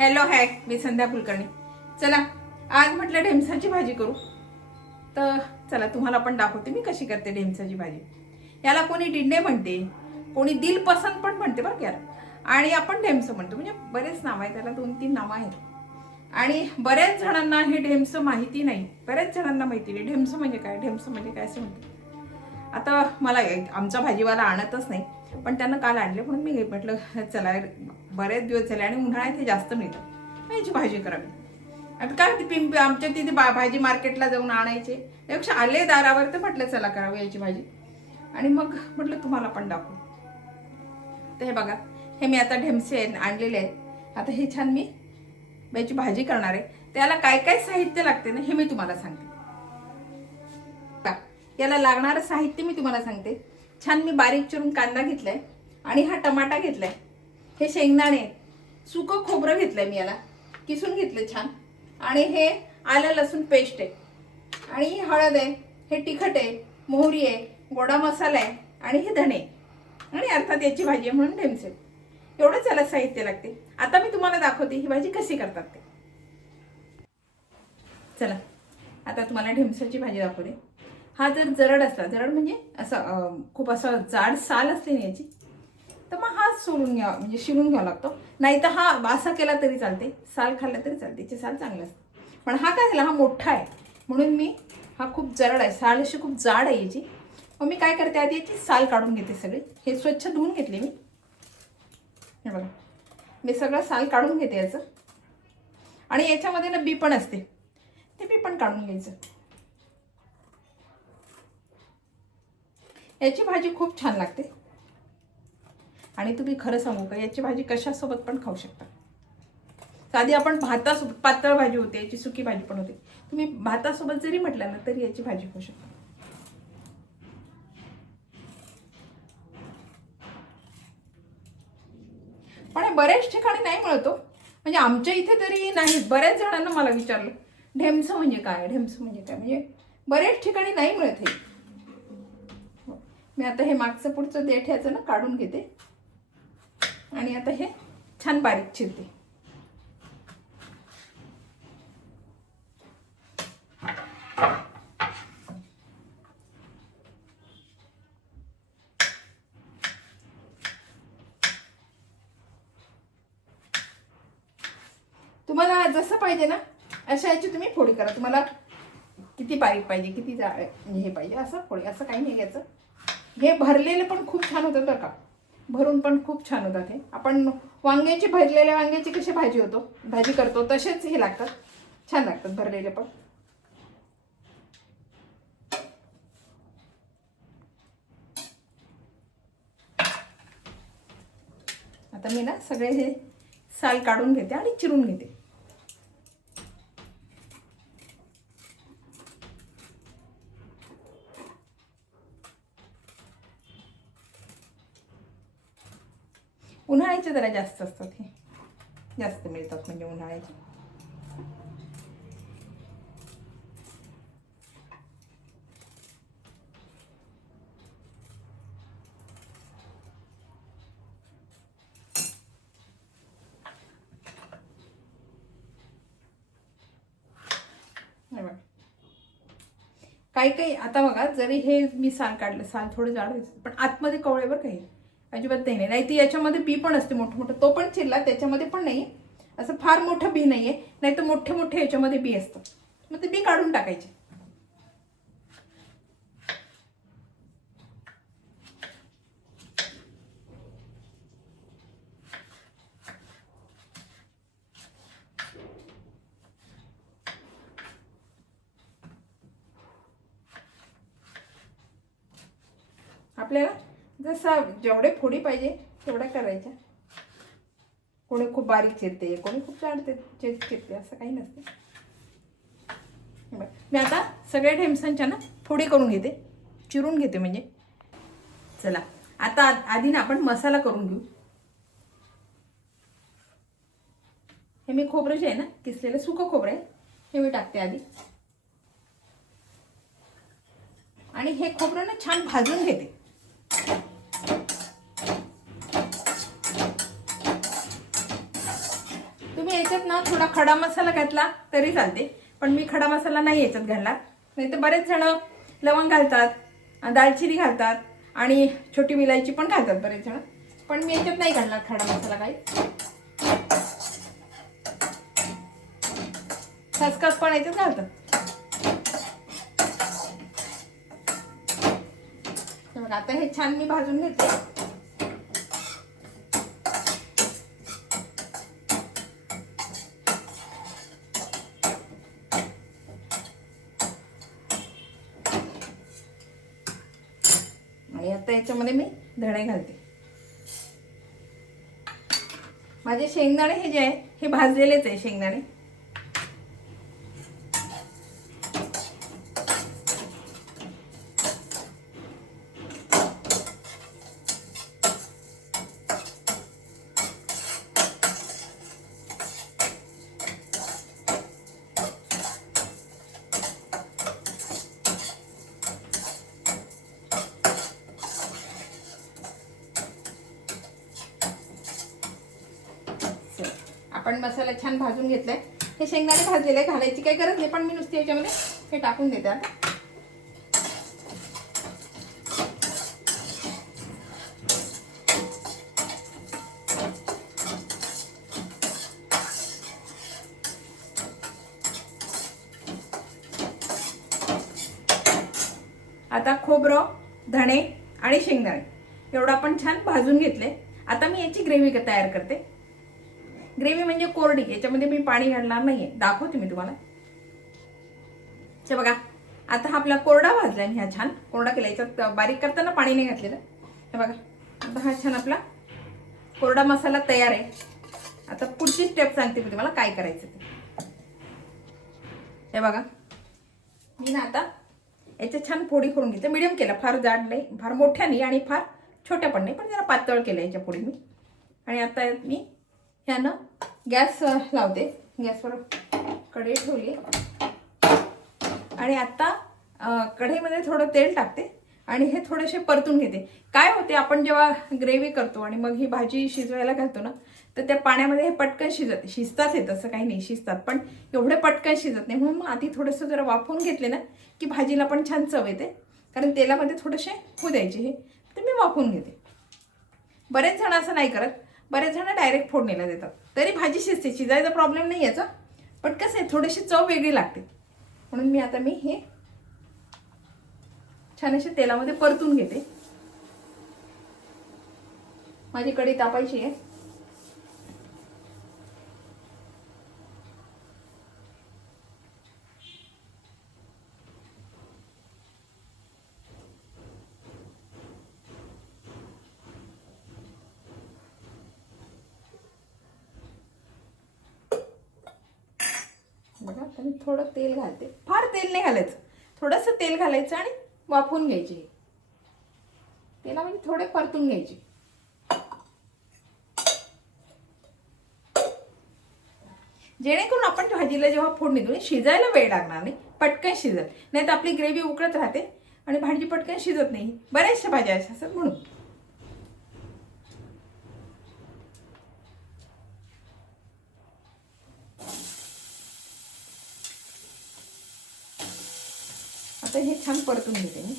Hello hi, मी संध्या कुलकर्णी. चला आज म्हटलं ढेमसाची भाजी करू. तर चला तुम्हाला पण दाखवते मी कशी करते ढेमसाची भाजी. याला कोणी डिंडे म्हणते, कोणी दिल पसंत पण म्हणते बरं का, आणि आपण ढेमसं म्हणतो. म्हणजे बरेच नाव आहेत त्याला, 2-3 नावं आहेत. आणि बऱ्याच जणांना हे ढेमसं माहिती नाही. बऱ्याच जणांना माहिती नाही ढेमसं म्हणजे काय, ढेमसं म्हणजे काय असं म्हणते. आता मला आमचा भाजीवाला आणतच नाही, पण त्यांना काल आणले म्हणून मी म्हटलं चला बरेच दिवस झाले आणि उन्हाळ्यात हे जास्त मिळतं, याची भाजी करावी. आता काय ती आमच्या तिथे भाजी मार्केटला जाऊन आणायचे, त्यापेक्षा आले दारावर तर म्हटलं चला करावं याची भाजी. आणि मग म्हटलं तुम्हाला पण दाखवू. तर हे बघा, हे मी आता ढेमसे आणलेले आहेत. आता हे छान मी याची भाजी करणार आहे. त्याला काय काय साहित्य लागते ना हे मी तुम्हाला सांगते. याला लागणारं साहित्य मी तुम्हाला सांगते. छान मी बारीक चिरून कांदा घेतलाय आणि हा टमाटा घेतलाय. हे शेंगदाणे, सुकं खोबरं घेतलंय मी, याला किसून घेतलं छान. आणि हे आलं लसूण पेस्ट आहे, आणि ही हळद आहे, हे तिखट आहे, मोहरी आहे, गोडा मसाला आहे, आणि हे धणे, आणि अर्थात याची भाजी आहे म्हणून ढेमसे. एवढंच याला साहित्य लागते. आता मी तुम्हाला दाखवते ही भाजी कशी करतात ते. चला आता तुम्हाला ढेमसाची भाजी दाखवते. हा जर जरड असला, जरड म्हणजे असं खूप असं जाड साल असते ना याची, तर मग हा सोडून घ्यावा, म्हणजे शिरून घ्यावा लागतो. नाही तर हा असा केला तरी चालते, साल खाल्ला तरी चालते, याचे साल चांगलं असतं. पण हा काय झाला, हा मोठा आहे म्हणून मी, हा खूप जरड आहे, साल अशी खूप जाड आहे याची. मग मी काय करते, आधी याची साल काढून घेते सगळी. हे स्वच्छ धुवून घेतले मी. हे बघा, मी सगळं साल काढून घेते याचं. आणि याच्यामध्ये ना बी पण असते, ते बी पण काढून घ्यायचं. याची भाजी खूप छान लागते. आणि तुम्ही खरं सांगू का, याची भाजी कशासोबत पण खाऊ शकता. साधी आपण भातासोबत, पातळ भाजी होते याची, सुकी भाजी पण होते. तुम्ही भातासोबत जरी म्हटलं ना तरी याची भाजी खाऊ शकता. पण बऱ्याच ठिकाणी नाही मिळतो, म्हणजे आमच्या इथे तरी नाही. बऱ्याच जणांना मला विचारलं ढेमसं म्हणजे काय, ढेमसं म्हणजे काय, म्हणजे बऱ्याच ठिकाणी नाही मिळत हे. मी आता हे मागचं पुढचं देठ ह्याचं ना काढून घेते, आणि आता हे छान बारीक चिरते. तुम्हाला जसं पाहिजे ना अशा याची तुम्ही फोडी करा. तुम्हाला किती बारीक पाहिजे, किती हे पाहिजे असं फोडी, असं काही नाही घ्यायचं. हे भरलेले पण खूप छान होतात बरं का, भरून पण खूप छान होतात. हे आपण वांग्याची, भरलेल्या वांग्याची कशी भाजी करतो तसेच हे लागतात, छान लागतात भरलेले पण. आता मी ना सगळे हे साल काढून घेते आणि चिरून घेते. उन्हाळ्याचे जरा जास्त असतात, हे जास्त मिळतात म्हणजे उन्हाळ्याचे. काही काही आता बघा, जरी हे मी साल काढलं, साल थोडं जाड व्हायचं, पण आतमध्ये कवळेवर काही अजिबात नाही. नाही तर याच्यामध्ये बी पण असते मोठं मोठं, तो पण चिरला त्याच्यामध्ये पण नाही, असं फार मोठं बी नाहीये. नाही तर मोठे मोठे याच्यामध्ये बी असतात, मग ते बी काढून टाकायचे. आपल्याला जसं जेवढे फोडी पाहिजे तेवढ्या करायच्या. कोणी खूप बारीक चिरते, कोणी खूप जाड चिरते, असं काही नसते. मी आता सगळ्या ढेमसांच्या ना फोडी करून घेते, चिरून घेते म्हणजे. चला आता आधी ना आपण मसाला करून घेऊ. हे मी खोबरं जे आहे ना, किसलेलं सुकं खोबरं आहे, हे मी टाकते आधी. आणि हे खोबरं ना छान भाजून घेते. तुम्ही याच्यात ना थोडा खडा मसाला घातला तरी चालते, पण मी खडा मसाला नाही याच्यात घालणार. नाही तर बरेच जण लवंग घालतात, दालचिनी घालतात आणि छोटी विलायची पण घालतात बरेच जण, पण मी याच्यात नाही घालणार खडा मसाला काही. खसखस पण याच्यात घालतात. आता हे छान मी भाजून घेते. आणि आता याच्यामध्ये मी धणे घालते. माझे शेंगदाणे हे जे आहे हे भाजलेलेच आहे शेंगदाणे. आपण मसाला छान भाजून घेतलाय. हे शेंगदाणे भाजलेले घालायची काही गरज नाही, पण मी नुसती याच्यामध्ये हे टाकून देते आता. आता खोबरं, धणे आणि शेंगदाणे एवढं आपण छान भाजून घेतले. आता मी याची ग्रेव्ही तयार करते. ग्रेव्ही म्हणजे कोरडी, याच्यामध्ये मी पाणी घालणार नाहीये, दाखवते मी तुम्हाला. बघा आता हा आपला कोरडा भाजलाय, मी हा छान कोरडा केला. याच्यात बारीक करताना पाणी नाही घातलेलं. हे बघा आता हा छान आपला कोरडा मसाला तयार आहे. आता पुढची स्टेप सांगते मी तुम्हाला काय करायचं ते. हे बघा मी ना आता याच्या छान फोडी करून घेतल्या. मिडियम केला, फार जाड नाही, फार मोठ्या नाही आणि फार छोट्या पण नाही, पण जरा पातळ केलं याच्या पुढे मी. आणि आता मी ह्यानं गॅस लावते. गॅसवर कढई ठेवली आणि आता कढईमध्ये थोडं तेल टाकते आणि हे थोडेसे परतून घेते. काय होते, आपण जेव्हा ग्रेव्ही करतो आणि मग ही भाजी शिजवायला घालतो ना, तर त्या पाण्यामध्ये हे पटकन शिजतात. हे तसं काही नाही, शिजतात पण एवढे पटकन शिजत नाही. म्हणून मग आधी थोडंसं जरा वाफवून घेतले ना की भाजीला पण छान चव येते. कारण तेलामध्ये थोडेसे होऊ द्यायचे हे, तर मी वाफवून घेते. बरेच जण असं नाही करत, बरेच जण डायरेक्ट फोडणीला देतात, तरी भाजी शिजते. शिजायचा प्रॉब्लेम नाही याचा, पण कसं आहे थोडीशी चव वेगळी लागते. म्हणून मी आता हे छान अशा तेलामध्ये परतून घेते. माझी कढई तापायची आहे. बघा आता मी थोडं तेल घालते, फार तेल नाही घालायचं, थोडंसं तेल घालायचं आणि वाफवून घ्यायची. तेलामध्ये थोडे परतून घ्यायचे. जेणेकरून आपण भाजीला जेव्हा फोडणी देऊ शिजायला वेळ लागणार नाही, पटकन शिजत. नाही तर आपली ग्रेव्ही उकळत राहते आणि भाजी पटकन शिजत नाही. बऱ्याचशा भाज्या असतात म्हणून. आता हे छान परतून घेते मी.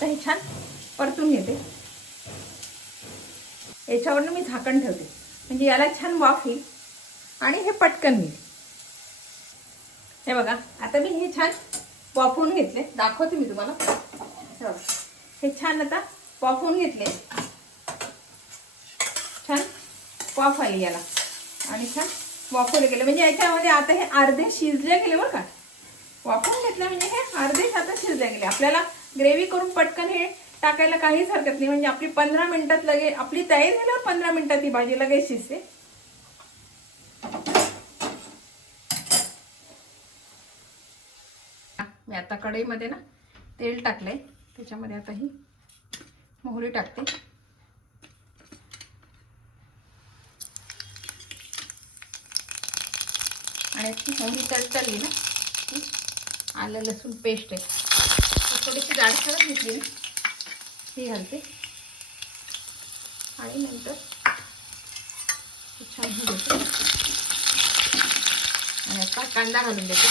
हे छान परतून घेते. याच्यावरनं मी झाकण ठेवते, म्हणजे याला छान वाफ येईल आणि हे पटकन होईल. हे बघा आता मी हे छान वाफवून घेतले, दाखवते मी तुम्हाला. हे छान आता वाफवून घेतले, छान वाफ आली याला आणि छान वाफवले गेले. म्हणजे याच्यामध्ये आता हे अर्धे शिजले गेले बरं का. वाफवून घेतलं म्हणजे हे अर्धेच आता शिजले गेले. आपल्याला ग्रेव्ही करून पटकन हे टाकायला काहीच हरकत नाही, म्हणजे आपली 15 मिनिटात लगेच आपली तयारी झाल्यावर 15 मिनिटात ही भाजी लगेच शिजते. मी आता कढईमध्ये ना तेल टाकलंय, त्याच्यामध्ये आता ही मोहरी टाकते. आणि ती मोहरी तडतडली ना की आलं लसूण पेस्ट आहे थोडीशी जाडसरच घेतली ना ती घालते. आणि नंतर छान हे देते आणि आता कांदा घालून देते.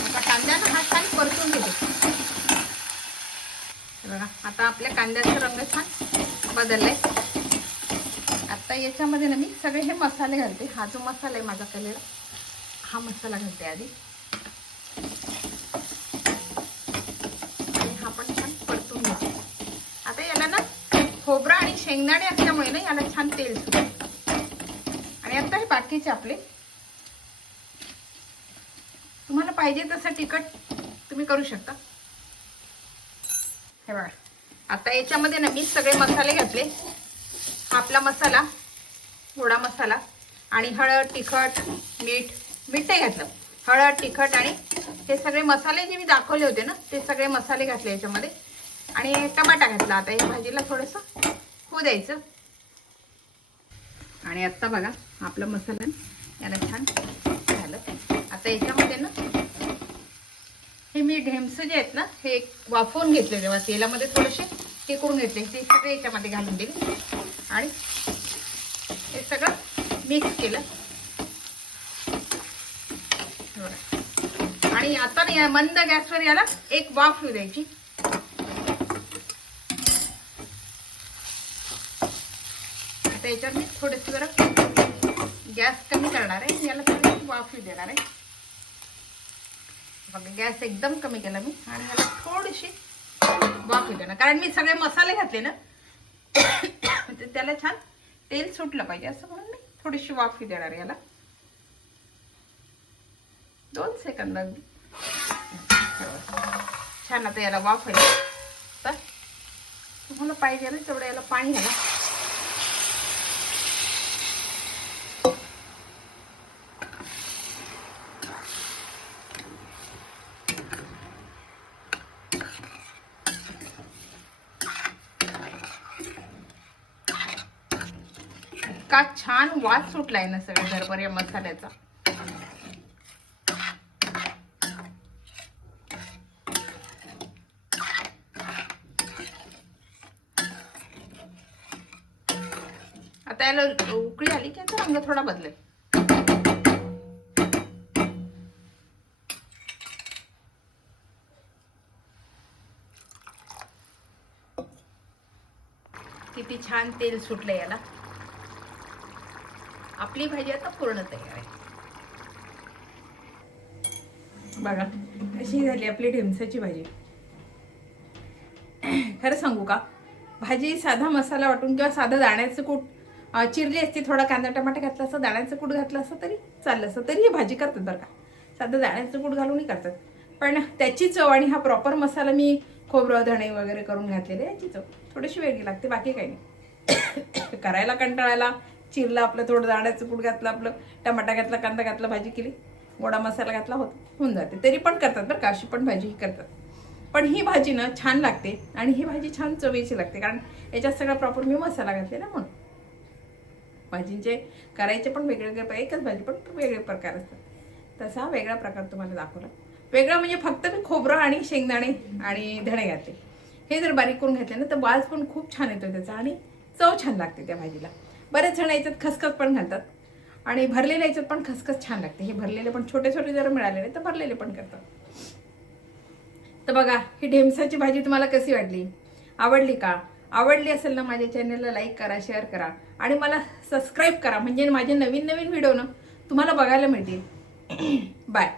आता कांद्यानं हा छान परतून घेते. बघा आता आपल्या कांद्याचा रंग छान बदललाय. आता याच्यामध्ये ना मी सगळे हे मसाले घालते. हा जो मसाला आहे माझा केलेला हा मसाला घालते आधी. आणि हा पण छान परतून घेते. आता याला ना खोबरा आणि शेंगदाणे असल्यामुळे ना याला छान तेल सुटते. आणि आता हे बाकीचे आपले तुम्हाला पाहिजे तसं तिखट तुम्ही करू शकता. हे बघा आता याच्यामध्ये ना मी सगळे मसाले घातले. हा आपला मसाला गोडा मसाला आणि हळद तिखट मीठ नाही घातलं. हळद तिखट आणि हे सगळे मसाले जे मी दाखवले होते ना ते सगळे मसाले घातले याच्यामध्ये. आणि टमाटा घातला. आता या भाजीला थोडंसं होऊ द्यायचं. आणि आता बघा आपला मसाला याला छान झालं. आता याच्यामध्ये ना हे मी ढेमस जे आहेत ना हे वाफवून घेतले, तेव्हा तेलामध्ये थोडेसे हे करून घेतले, ते सगळे याच्यामध्ये घालून दिले आणि हे सगळं मिक्स केलं. आणि आता मंद गॅसवर याला एक वाफ येऊ द्यायची. आता याच्यात मी थोडेसे जरा गॅस कमी करणार आहे. याला थोडी वाफ येऊ देणार आहे. बघा गॅस एकदम कमी केला मी आणि याला थोडीशी वाफ येऊ देणार, कारण मी सगळे मसाले घातले ना त्याला छान तेल सुटलं पाहिजे असं म्हणून मी थोडीशी वाफ येऊ देणार याला. 2 सेकंद अगदी छान. आता याला वाफ आहे तर तुम्हाला पाहिजे ना तेवढं याला पाणी घाला. का छान वास सुटलाय ना सगळ्या घरभर या मसाल्याचा. आता याला उकळी आली की याचा रंग थोडा बदलेल. किती छान तेल सुटलं याला. आपली भाजी आता पूर्ण तयार आहे. बघा कशी झाली आपली ढेमसाची भाजी. खरं सांगू का, भाजी साधा मसाला वाटून किंवा साधं दाण्याचं कूट चिरली असती, थोडा कांदा टमाटा घातला असं, दाण्याचं कूट घातलं असं तरी चाललं असं, तरी ही भाजी करतात बरं का. साधं दाण्याचं कूट घालूनही करतात, पण त्याची चव आणि हा प्रॉपर मसाला मी खोबरं धणे वगैरे करून घातलेले याची चव थोडीशी वेगळी लागते. बाकी काही नाही. करायला कंटाळायला चिरला आपलं, थोडं दाण्याचं कूट घातलं, आपलं टमाटा घातला, कांदा घातला, भाजी केली, गोडा मसाला घातला, होऊन जाते. तरी पण करतात बरं का, अशी पण भाजी करतात. पण ही भाजी ना छान लागते आणि ही भाजी छान चवीची लागते, कारण याच्यात सगळा प्रॉपर मी मसाला घातले ना म्हणून. भाजींचे करायचे पण वेगवेगळे, एकच भाजी पण वेगळे प्रकार असतात. तसा हा वेगळा प्रकार तुम्हाला दाखवला. वेगळा म्हणजे फक्त मी खोबरं आणि शेंगदाणे आणि धणे घातले. हे जर बारीक करून घेतले ना तर वास पण खूप छान येतो त्याचा आणि चव छान लागते त्या भाजीला. बरेच जण याच्यात खसखस पण घालतात आणि भरलेल्या याच्यात पण खसखस छान लागते. हे भरलेले पण छोटे छोटे जर मिळालेले तर भरलेले पण करतात. तर बघा ही ढेमसाची भाजी तुम्हाला कशी वाटली, आवडली का? आवडली असेल ना माझ्या चॅनलला लाईक करा, शेअर करा आणि मला सबस्क्राईब करा, म्हणजे माझे नवीन नवीन व्हिडिओ ना तुम्हाला बघायला मिळतील. बाय.